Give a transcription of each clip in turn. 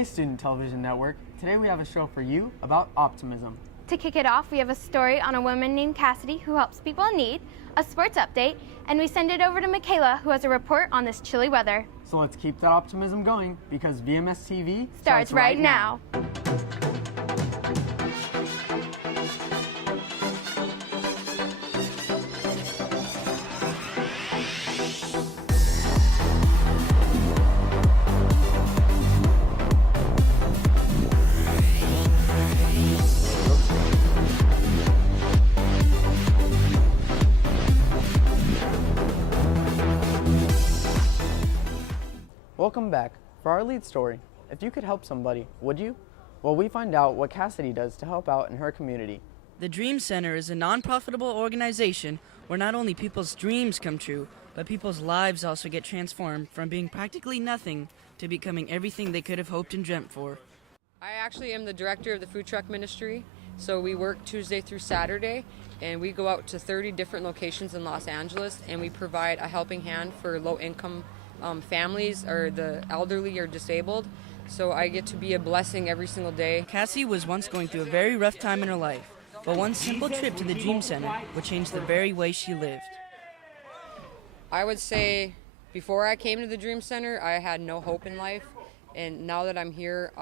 Hey Student Television Network, today we have a show for you about optimism. To kick it off, we have a story on a woman named Cassidy who helps people in need, a sports update, and we send it over to Michaela who has a report on this chilly weather. So let's keep that optimism going because VMS TV starts right now. Welcome back. For our lead story, if you could help somebody, would you? Well, we find out what Cassidy does to help out in her community. The Dream Center is a non-profitable organization where not only people's dreams come true, but people's lives also get transformed from being practically nothing to becoming everything they could have hoped and dreamt for. I actually am the director of the food truck ministry, so we work Tuesday through Saturday, and we go out to 30 different locations in Los Angeles, and we provide a helping hand for low-income families or the elderly or disabled. So I get to be a blessing every single day. Cassie was once going through a very rough time in her life, but one simple trip to the Dream Center would change the very way she lived. I would say before I came to the Dream Center, I had no hope in life. And now that I'm here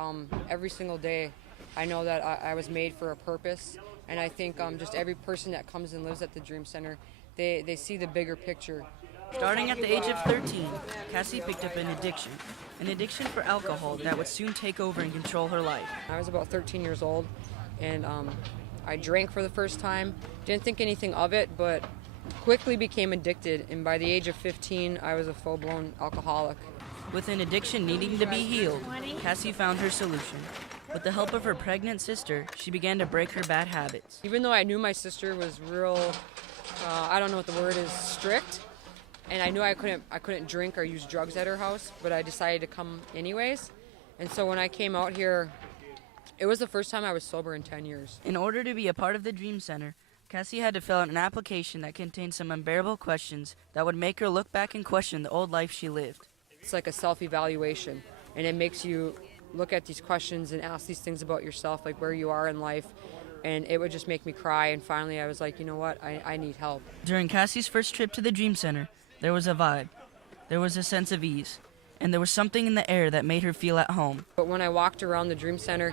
every single day, I know that I was made for a purpose. And I think just every person that comes and lives at the Dream Center, they see the bigger picture. Starting at the age of 13, Cassie picked up an addiction for alcohol that would soon take over and control her life. I was about 13 years old, and I drank for the first time. Didn't think anything of it, but quickly became addicted, and by the age of 15, I was a full-blown alcoholic. With an addiction needing to be healed, Cassie found her solution. With the help of her pregnant sister, she began to break her bad habits. Even though I knew my sister was real, I don't know what the word is, strict, and I knew I couldn't drink or use drugs at her house, but I decided to come anyways. And so when I came out here, it was the first time I was sober in 10 years. In order to be a part of the Dream Center, Cassie had to fill out an application that contained some unbearable questions that would make her look back and question the old life she lived. It's like a self-evaluation, and it makes you look at these questions and ask these things about yourself, like where you are in life, and it would just make me cry. And finally I was like, you know what, I need help. During Cassie's first trip to the Dream Center, there was a vibe, there was a sense of ease, and there was something in the air that made her feel at home. But when I walked around the Dream Center,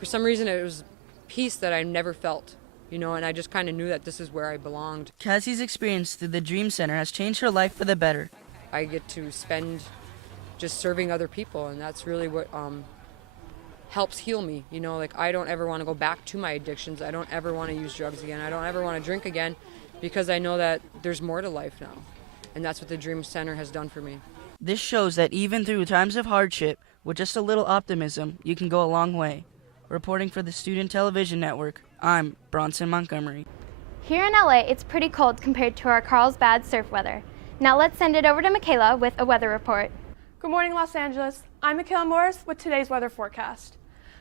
for some reason it was peace that I never felt, and I just kind of knew that this is where I belonged. Cassie's experience through the Dream Center has changed her life for the better. I get to spend just serving other people, and that's really what helps heal me. Like I don't ever want to go back to my addictions. I don't ever want to use drugs again. I don't ever want to drink again because I know that there's more to life now. And that's what the Dream Center has done for me. This shows that even through times of hardship, with just a little optimism, you can go a long way. Reporting for the Student Television Network, I'm Bronson Montgomery. Here in LA, it's pretty cold compared to our Carlsbad surf weather. Now let's send it over to Michaela with a weather report. Good morning, Los Angeles. I'm Michaela Morris with today's weather forecast.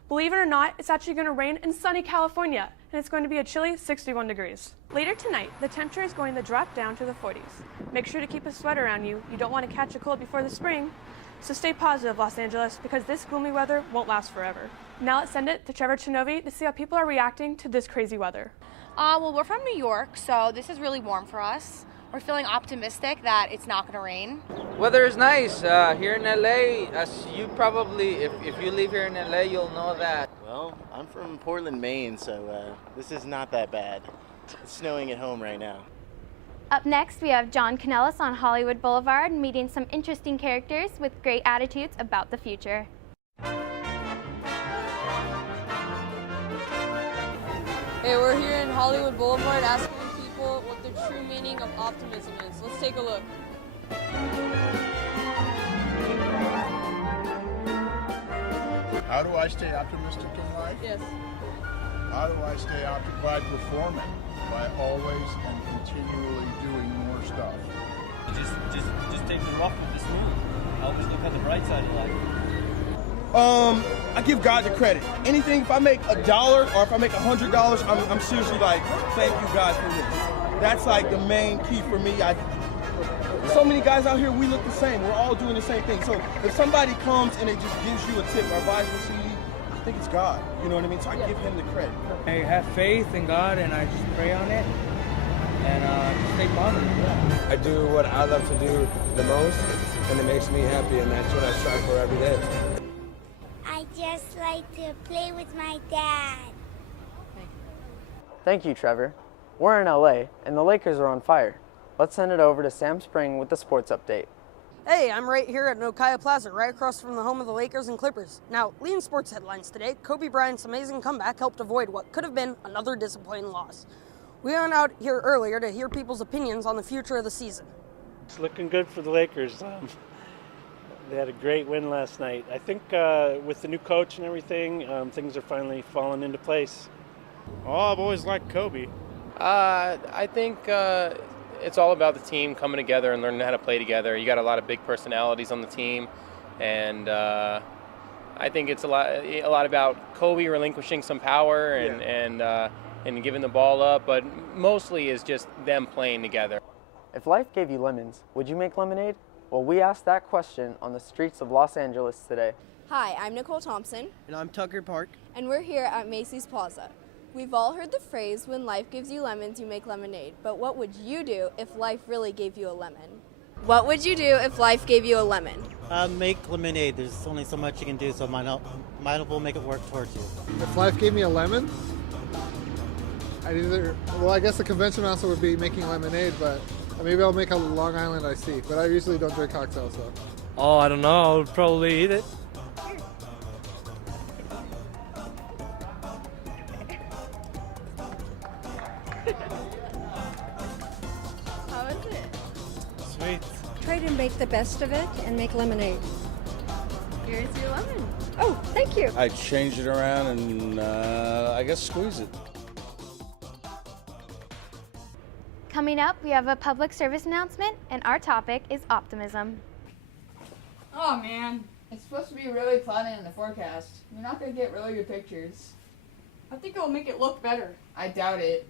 Believe it or not, it's actually going to rain in sunny California, and it's going to be a chilly 61 degrees. Later tonight, the temperature is going to drop down to the 40s. Make sure to keep a sweater around you. You don't want to catch a cold before the spring. So stay positive, Los Angeles, because this gloomy weather won't last forever. Now let's send it to Trevor Chinovi to see how people are reacting to this crazy weather. Well, we're from New York, so this is really warm for us. We're feeling optimistic that it's not going to rain. Weather is nice here in LA. As you probably, if you live here in LA, you'll know that. Well, I'm from Portland, Maine, so this is not that bad. It's snowing at home right now. Up next, we have John Canellis on Hollywood Boulevard meeting some interesting characters with great attitudes about the future. Hey, we're here in Hollywood Boulevard asking people what the true meaning of optimism is. Let's take a look. How do I stay optimistic in life? Yes. How do I stay optimistic? By performing, by always and continually doing more stuff. Just take the rough with the smooth. Always look at the bright side of life. I give God the credit. Anything, if I make $1 or if I make $100, I'm seriously like, thank you, God, for this. That's like the main key for me. so many guys out here, we look the same. We're all doing the same thing. So if somebody comes and it just gives you a tip or buys your CD, I think it's God. You know what I mean? So I give him the credit. I have faith in God and I just pray on it and stay positive. I do what I love to do the most, and it makes me happy, and that's what I strive for every day. I just like to play with my dad. Thank you, Trevor. We're in LA, and the Lakers are on fire. Let's send it over to Sam Spring with the sports update. Hey, I'm right here at Nokia Plaza, right across from the home of the Lakers and Clippers. Now, leading sports headlines today, Kobe Bryant's amazing comeback helped avoid what could have been another disappointing loss. We went out here earlier to hear people's opinions on the future of the season. It's looking good for the Lakers. They had a great win last night. I think with the new coach and everything, things are finally falling into place. Oh, I've always liked Kobe. I think it's all about the team coming together and learning how to play together. You got a lot of big personalities on the team, and I think it's a lot about Kobe relinquishing some power and giving the ball up, but mostly is just them playing together. If life gave you lemons, would you make lemonade? Well, we asked that question on the streets of Los Angeles today. Hi, I'm Nicole Thompson. And I'm Tucker Park. And we're here at Macy's Plaza. We've all heard the phrase, when life gives you lemons, you make lemonade. But what would you do if life really gave you a lemon? What would you do if life gave you a lemon? Make lemonade. There's only so much you can do, so might as well make it work towards you. If life gave me a lemon, I guess the conventional answer would be making lemonade, but maybe I'll make a Long Island iced tea. But I usually don't drink cocktails, so. Oh, I don't know. I would probably eat it. How is it? Sweet. Try to make the best of it and make lemonade. Here's your lemon. Oh, thank you. I change it around and I guess squeeze it. Coming up, we have a public service announcement, and our topic is optimism. Oh man, it's supposed to be really cloudy in the forecast. You're not going to get really good pictures. I think it'll make it look better. I doubt it.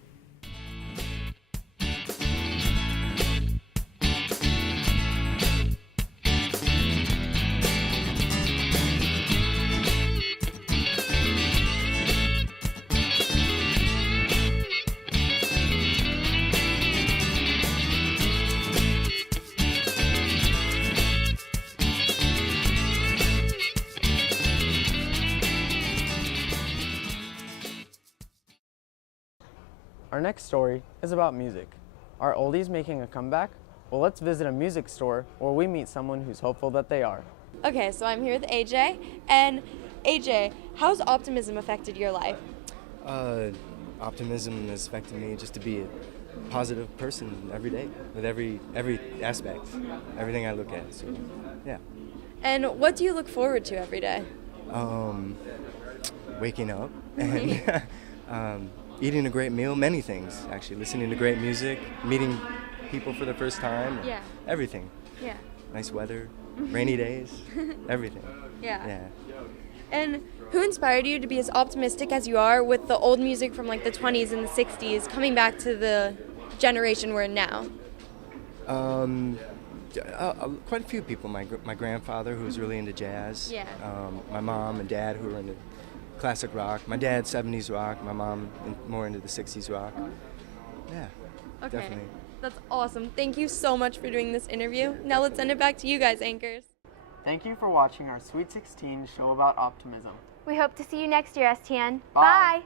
Our next story is about music. Are oldies making a comeback? Well, let's visit a music store where we meet someone who's hopeful that they are. Okay, so I'm here with AJ, and AJ, how's optimism affected your life? Optimism has affected me just to be a positive person every day, with every aspect, everything I look at, so yeah. And what do you look forward to every day? Waking up and eating a great meal, many things actually, listening to great music, meeting people for the first time, yeah. Everything. Yeah. Nice weather, rainy days, everything. Yeah. Yeah. And who inspired you to be as optimistic as you are with the old music from like the 20s and the 60s coming back to the generation we're in now? Quite a few people. My grandfather, who was really into jazz. Yeah. My mom and dad, who were into classic rock. My dad, 70s rock. My mom, more into the 60s rock. Yeah, Okay. definitely. That's awesome. Thank you so much for doing this interview. Now let's send it back to you guys, anchors. Thank you for watching our Sweet 16 show about optimism. We hope to see you next year, STN. Bye. Bye.